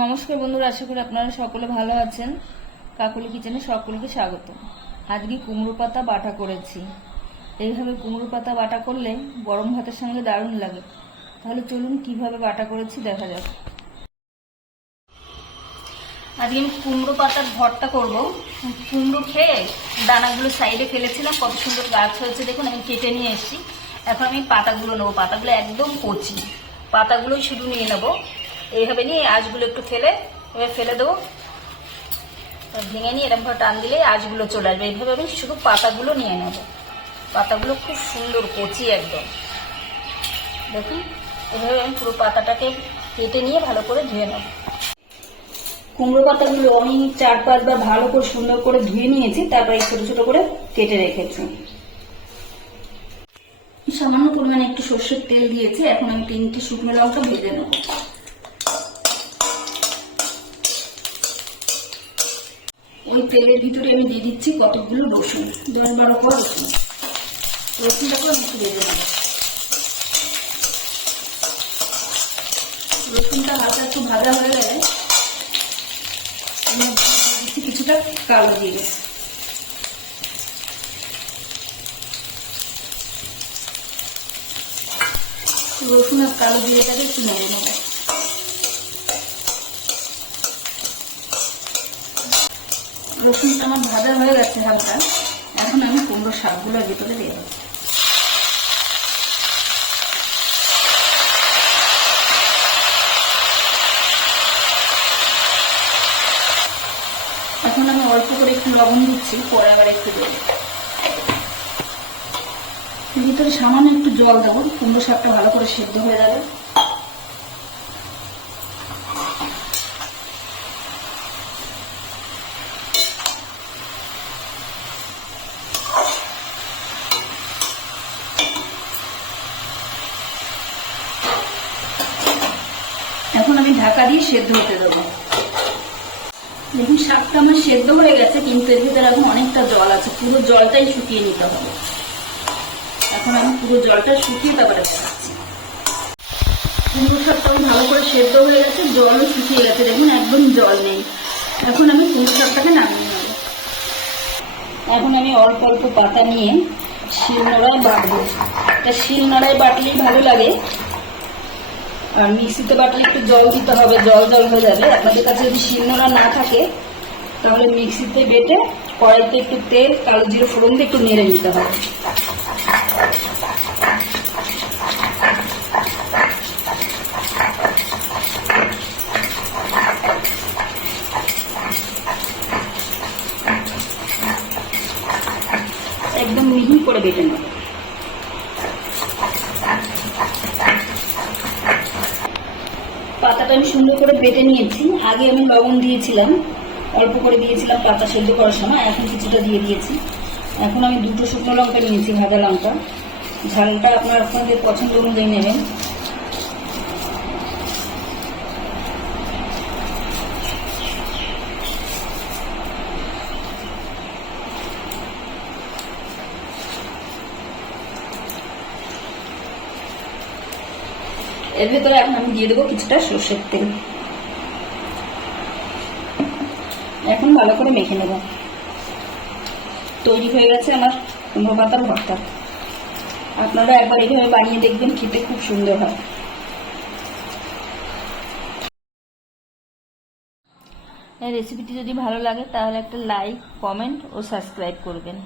নমস্কার বন্ধুরা, আশা করি আপনারা সকলে ভালো আছেন। কাকুলি কিচেনে সকলকে স্বাগত। আজকে কুমড়ো পাতা বাটা করেছি। এইভাবে কুমড়ো পাতা বাটা করলে গরম ভাতের সঙ্গে দারুণ লাগে। তাহলে চলুন কিভাবে বাটা করেছি দেখা যাক। আজকে আমি কুমড়ো পাতার ভর্তা করব। কুমড়ো খেয়ে দানাগুলো সাইডে ফেলেছিলাম, কত সুন্দর গাছ হয়েছে দেখুন। আমি কেটে নিয়ে এসেছি। এখন আমি পাতাগুলো নেবো। পাতাগুলো একদম কচি, পাতাগুলোই শুধু নিয়ে নেবো। এইভাবে নিয়ে আঁশগুলো একটু এবার ফেলে দেবো। ভেঙে নিয়ে এরকমভাবে টান দিলে আঁশগুলো চলে আসবে। এইভাবে আমি শুধু পাতাগুলো নিয়ে নেব। পাতাগুলো খুব সুন্দর কচি একদম দেখুন। এভাবে আমি পুরো পাতাটাকে কেটে নিয়ে ভালো করে ধুয়ে নেব। কুমড়ো পাতাগুলো আমি 4-5 বার ভালো করে সুন্দর করে ধুয়ে নিয়েছি, তারপরে ছোট ছোট করে কেটে রেখেছি। সামান্য পরিমাণে একটু সর্ষের তেল দিয়েছি। এখন আমি 3টে শুকনো লঙ্কা ভেজে নেব। ওই তেলের ভিতরে আমি দিয়ে দিচ্ছি কতগুলো রসুন, 10-12 কোয়া রসুন। রসুনটাকে আমি একটু ভেজে নেব। রসুনটা হালকা একটু ভাজা হয়ে গেলে আমি দিয়ে দিচ্ছি কিছুটা কালো জিরে। রসুন আর কালো জিরেটাকে একটু নেড়ে নেব। রসুনটা আমার ভাজা হয়ে গেছে হালকা। এখন আমি কুমড়ো শাকগুলোর ভিতরে দিয়ে দেবো। এখন আমি অল্প করে একটু লবণ দিচ্ছি, পরে আবার একটু দেবো। ভিতরে সামান্য একটু জল দেবো, কুমড়ো শাকটা ভালো করে সেদ্ধ হয়ে যাবে। এখন আমি ঢাকা দিয়ে সেদ্ধ হতে দেবো। দেখুন শাকটা আমার সেদ্ধ হয়ে গেছে, কিন্তু এর ভিতরে এখন অনেকটা জল আছে। পুরো জলটাই শুকিয়ে নিতে হবে। এখন আমি পুরো জলটা শুকিয়ে তারপরে দেখাচ্ছি। কুমড়ো শাকটা ভালো করে সেদ্ধ হয়ে গেছে, জলও শুকিয়ে গেছে দেখুন, একদম জল নেই। এখন আমি কুমড়ো শাকটাকে নামিয়ে নেব। এখন আমি অল্প অল্প পাতা নিয়ে শিলনোড়ায় বাটবো। এটা শিলনোড়ায় বাটলেই ভালো লাগে, আর মিক্সিতে বাটলে একটু জল দিতে হবে, জল জল হয়ে যাবে। আপনাদের কাছে যদি শিলনোড়া না থাকে তাহলে মিক্সিতে বেটে কড়াইতে একটু তেল, কালো জিরে ফোড়ন দিয়ে একটু নেড়ে নিতে হবে। একদম মিহি করে বেটে নেব। পাতাটা আমি সুন্দর করে বেটে নিয়েছি। আগে আমি লবণ দিয়েছিলাম, অল্প করে দিয়েছিলাম পাতা সেদ্ধ করার সময়, এখন কিছুটা দিয়ে দিয়েছি। এখন আমি 2টো শুকনো লঙ্কা নিয়েছি, ভাজা লঙ্কা। ঝালটা আপনাদের পছন্দ অনুযায়ী নেবেন। এর ভেতরে এখন আমি দিয়ে দেবো কিছুটা সর্ষের তেল। এখন ভালো করে মেখে নেব। তৈরি হয়ে গেছে আমার কুমড়ো পাতার ভর্তা। আপনারা একবার এইভাবে বানিয়ে দেখবেন, খেতে খুব সুন্দর হয়। এই রেসিপিটি যদি ভালো লাগে তাহলে একটা লাইক, কমেন্ট ও সাবস্ক্রাইব করবেন।